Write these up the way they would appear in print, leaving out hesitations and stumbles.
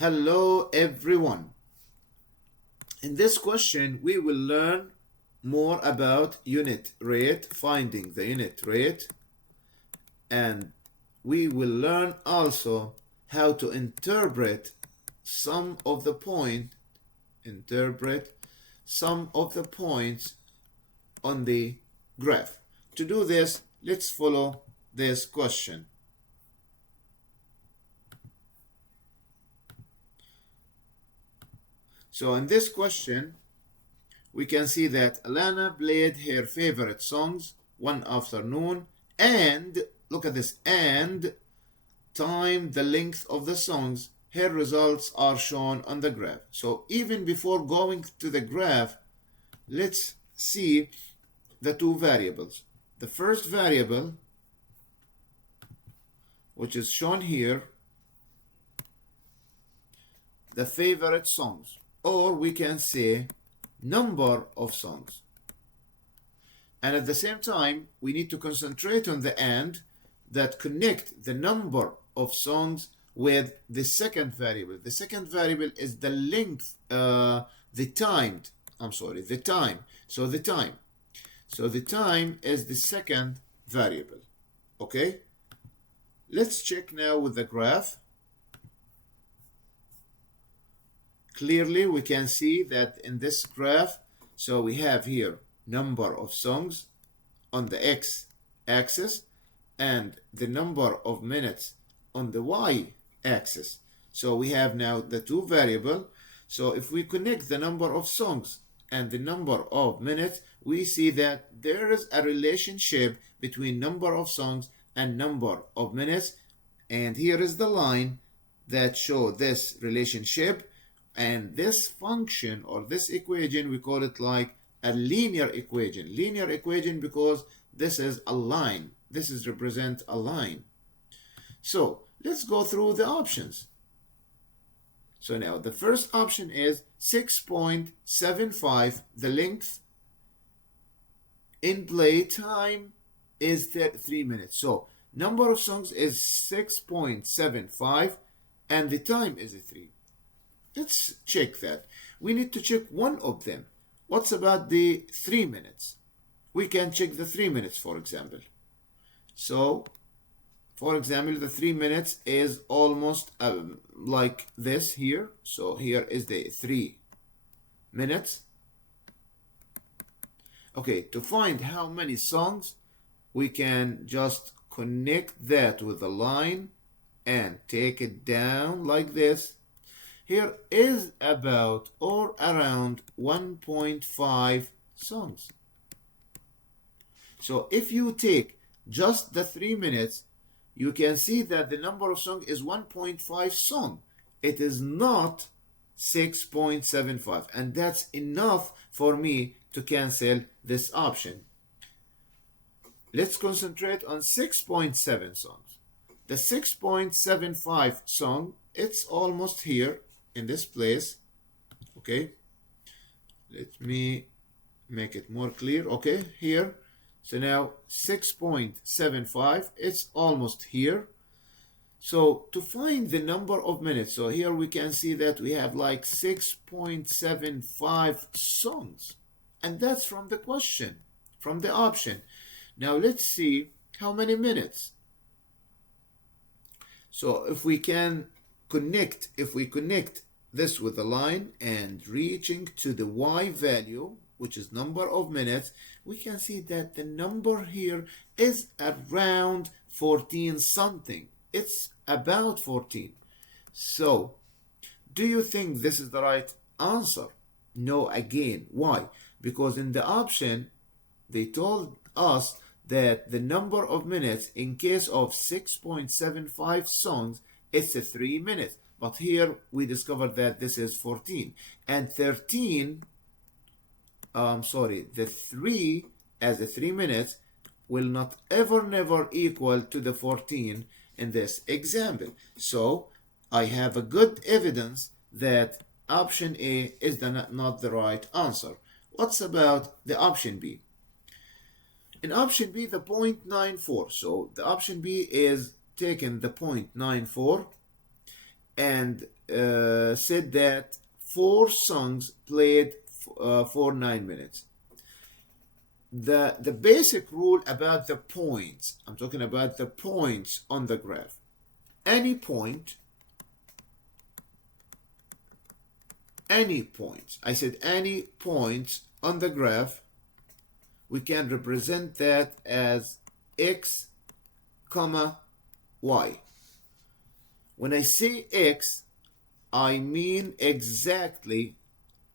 Hello everyone. In this question, we will learn more about unit rate, finding the unit rate, and we will learn also how to interpret some of the points on the graph. To do this, let's follow this question. So in this question, we can see that Alana played her favorite songs one afternoon and, look at this, and time the length of the songs. Her results are shown on the graph. So even before going to the graph, let's see the two variables. The first variable, which is shown here, the favorite songs, or we can say number of songs. And at the same time, we need to concentrate on the and that connect the number of songs with the second variable. The second variable is the length, the time. So the time. So the time is the second variable. Okay? Let's check now with the graph. Clearly, we can see that in this graph, so we have here number of songs on the x-axis and the number of minutes on the y-axis. So we have now the two variables. So if we connect the number of songs and the number of minutes, we see that there is a relationship between number of songs and number of minutes. And here is the line that shows this relationship. And this function or this equation, we call it like a linear equation. Linear equation because this is a line. This is represent a line. So let's go through the options. So now the first option is 6.75. The length in play time is 3 minutes. So number of songs is 6.75 and the time is 3. Let's check that. We need to check one of them. What's about the 3 minutes? We can check the 3 minutes, for example. So, for example, the 3 minutes is almost like this here. So here is the 3 minutes. Okay, to find how many songs, we can just connect that with a line and take it down like this. Here is about or around 1.5 songs. So if you take just the 3 minutes, you can see that the number of songs is 1.5 song. It is not 6.75, and that's enough for me to cancel this option. Let's concentrate on 6.7 songs. The 6.75 song, it's almost here in this place. Okay, let me make it more clear. Okay, here. So now 6.75, it's almost here. So to find the number of minutes, so here we can see that we have like 6.75 songs, and that's from the question, from the option. Now let's see how many minutes. So if we connect this with a line and reaching to the y value, which is number of minutes, we can see that the number here is around 14 something. It's about 14. So, do you think this is the right answer? No, again. Why? Because in the option, they told us that the number of minutes in case of 6.75 songs, it's 3 minutes. But here we discovered that this is 14. And 13, the 3 as the 3 minutes will not never equal to the 14 in this example. So I have a good evidence that option A is not the right answer. What's about the option B? In option B, the 0.94. So the option B is taking the 0.94 and said that 4 songs played for 9 minutes. The basic rule about the points, I'm talking about the points on the graph. Any point, I said any points on the graph, we can represent that as x comma y. When I say x, I mean exactly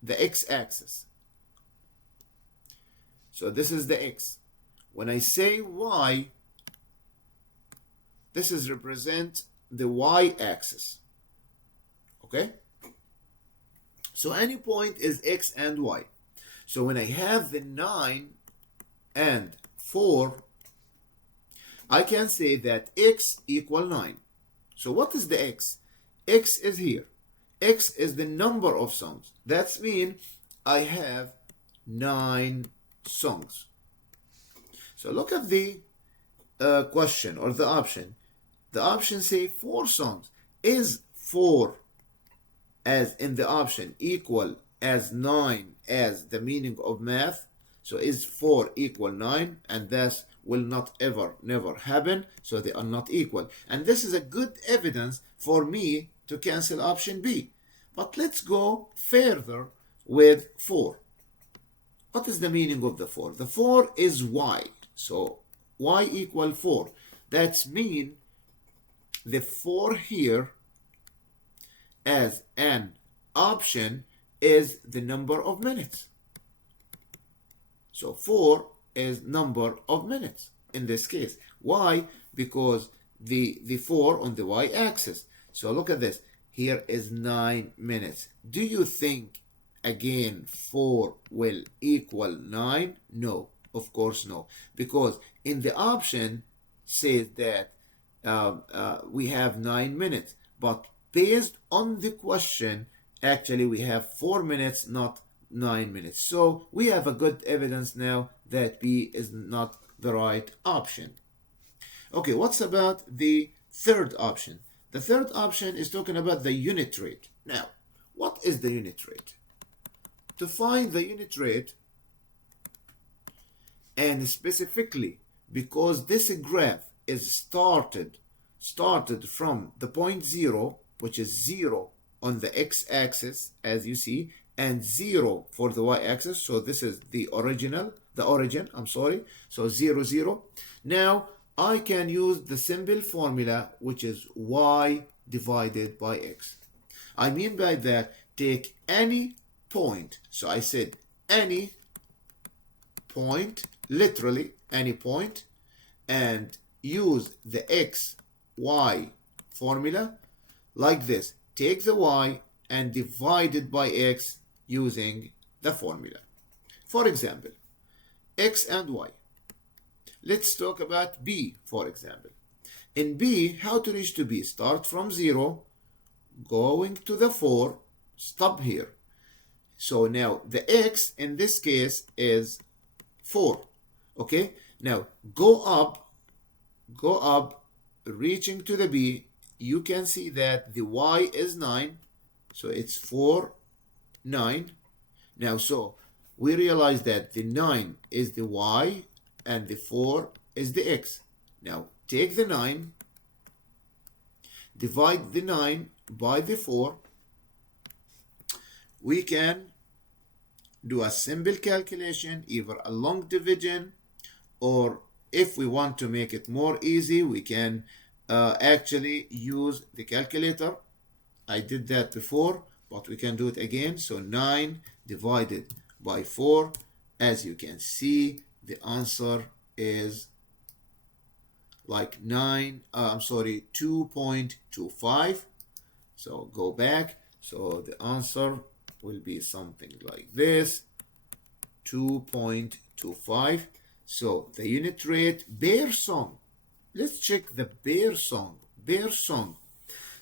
the x-axis. So this is the x. When I say y, this is represent the y-axis. Okay? So any point is x and y. So when I have the 9 and 4, I can say that x equal 9. So what is the x? X is here. X is the number of songs. That means I have 9 songs. So look at the question or the option. The option say 4 songs. Is 4 as in the option equal as 9 as the meaning of math? So is 4 equal 9? And this will not ever, never happen. So they are not equal. And this is a good evidence for me to cancel option B. But let's go further with 4. What is the meaning of the 4? The 4 is y. So y equal 4. That means the 4 here as an option is the number of minutes. So 4 is number of minutes in this case. Why? Because the 4 on the y-axis. So look at this. Here is 9 minutes. Do you think again 4 will equal 9? No, of course no. Because in the option says that we have 9 minutes. But based on the question, actually we have 4 minutes, not 9 minutes. So we have a good evidence now that B is not the right option. Okay, what's about the third option? The third option is talking about the unit rate. Now, what is the unit rate? To find the unit rate, and specifically because this graph is started from the point 0, which is 0 on the x-axis, as you see, and 0 for the y-axis. So this is the origin, so 0, 0. Now, I can use the simple formula, which is y divided by x. I mean by that, take any point. So I said any point, literally any point, and use the x, y formula like this. Take the y and divide it by x using the formula. For example, x and y. Let's talk about B, for example. In B, how to reach to B? Start from 0, going to the 4, stop here. So now the x in this case is 4. Okay, now go up, reaching to the B. You can see that the y is 9. So it's 4, 9. Now, so we realize that the 9 is the y and the 4 is the x. Now, take the 9, divide the 9 by the 4. We can do a simple calculation, either a long division, or if we want to make it more easy, we can actually use the calculator. I did that before, but we can do it again. So 9 divided by 4. As you can see, the answer is like 2.25. So go back. So the answer will be something like this, 2.25. So the unit rate per song. Let's check the per song.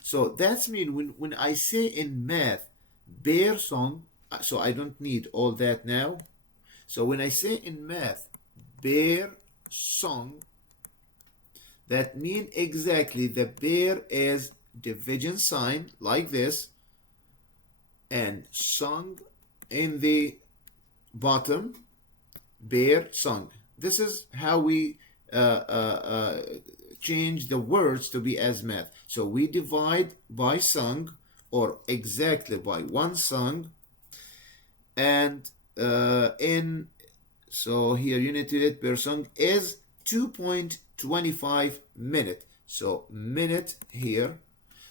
So that's mean when I say in math, per song, so I don't need all that now. So when I say in math, per song, that mean exactly the per is division sign like this and song in the bottom, bear song. This is how we change the words to be as math. So we divide by song or exactly by one song, and so here unit to it per song is 2.25 minute. So minute here.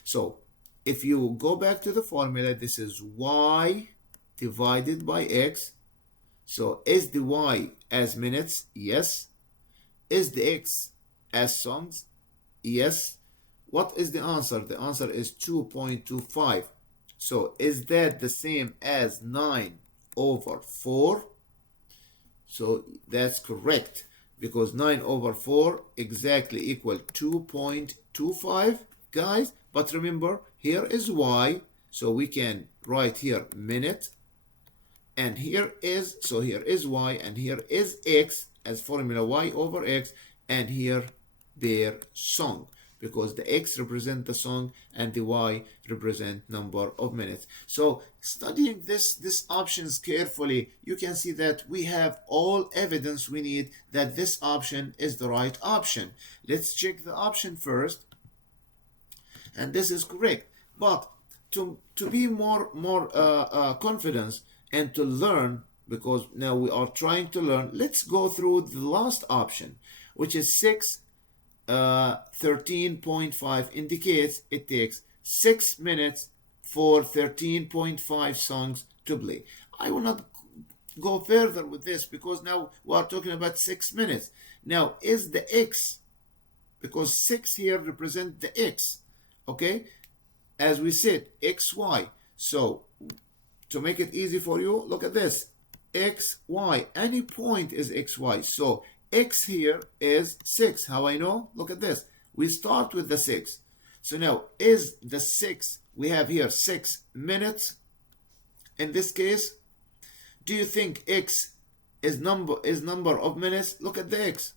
So if you go back to the formula, this is y divided by x. So is the y as minutes? Yes. Is the x as songs? Yes. What is the answer? The answer is 2.25. So is that the same as 9 over 4? So that's correct, because 9 over 4 exactly equal 2.25, guys. But remember, here is y, so we can write here minute, and here is, so here is y, and here is x as formula y over x, and here their song, because the x represent the song and the y represent number of minutes. So studying this options carefully, you can see that we have all evidence we need that this option is the right option. Let's check the option first, and this is correct. But to be more confidence and to learn, because now we are trying to learn, let's go through the last option, which is 13.5 indicates it takes 6 minutes for 13.5 songs to play. I will not go further with this because now we are talking about 6 minutes. Now is the x, because 6 here represent the x, okay, as we said xy. So to make it easy for you, look at this, xy, any point is xy. So x here is 6. How I know? Look at this. We start with the 6. So now is the 6, we have here 6 minutes in this case. Do you think x is number of minutes? Look at the x.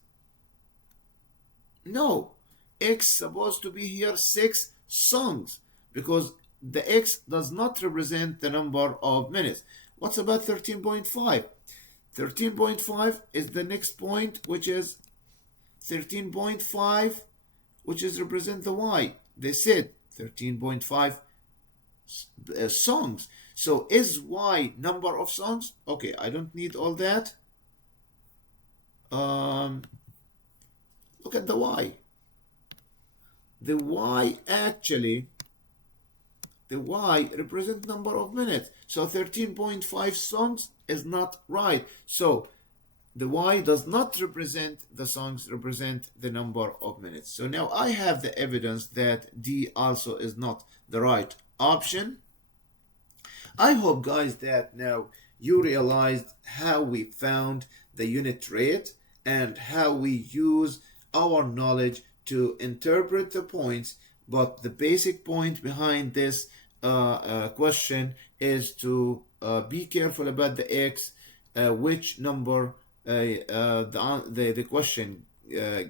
No, x supposed to be here 6 songs, because the x does not represent the number of minutes. What's about 13.5? 13.5 is the next point, which is 13.5, which is represent the y. They said 13.5 songs. So is y number of songs? Okay, I don't need all that. Look at the y. The y actually, the y represent number of minutes. So 13.5 songs is not right. So the y does not represent the songs, represent the number of minutes. So now I have the evidence that D also is not the right option. I hope, guys, that now you realized how we found the unit rate and how we use our knowledge to interpret the points. But the basic point behind this question is to be careful about the x, which number the question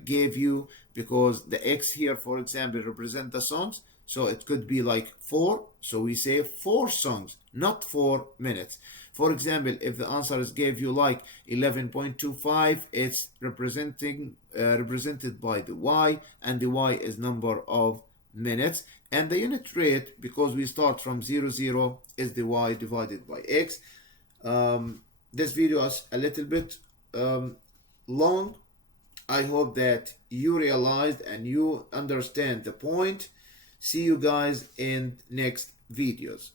gave you, because the x here, for example, represent the songs. So it could be like 4. So we say 4 songs, not 4 minutes. For example, if the answer is gave you like 11.25, it's represented by the y, and the y is number of minutes. And the unit rate, because we start from 0, 0, is the y divided by x. This video is a little bit long. I hope that you realized and you understand the point. See you guys in next videos.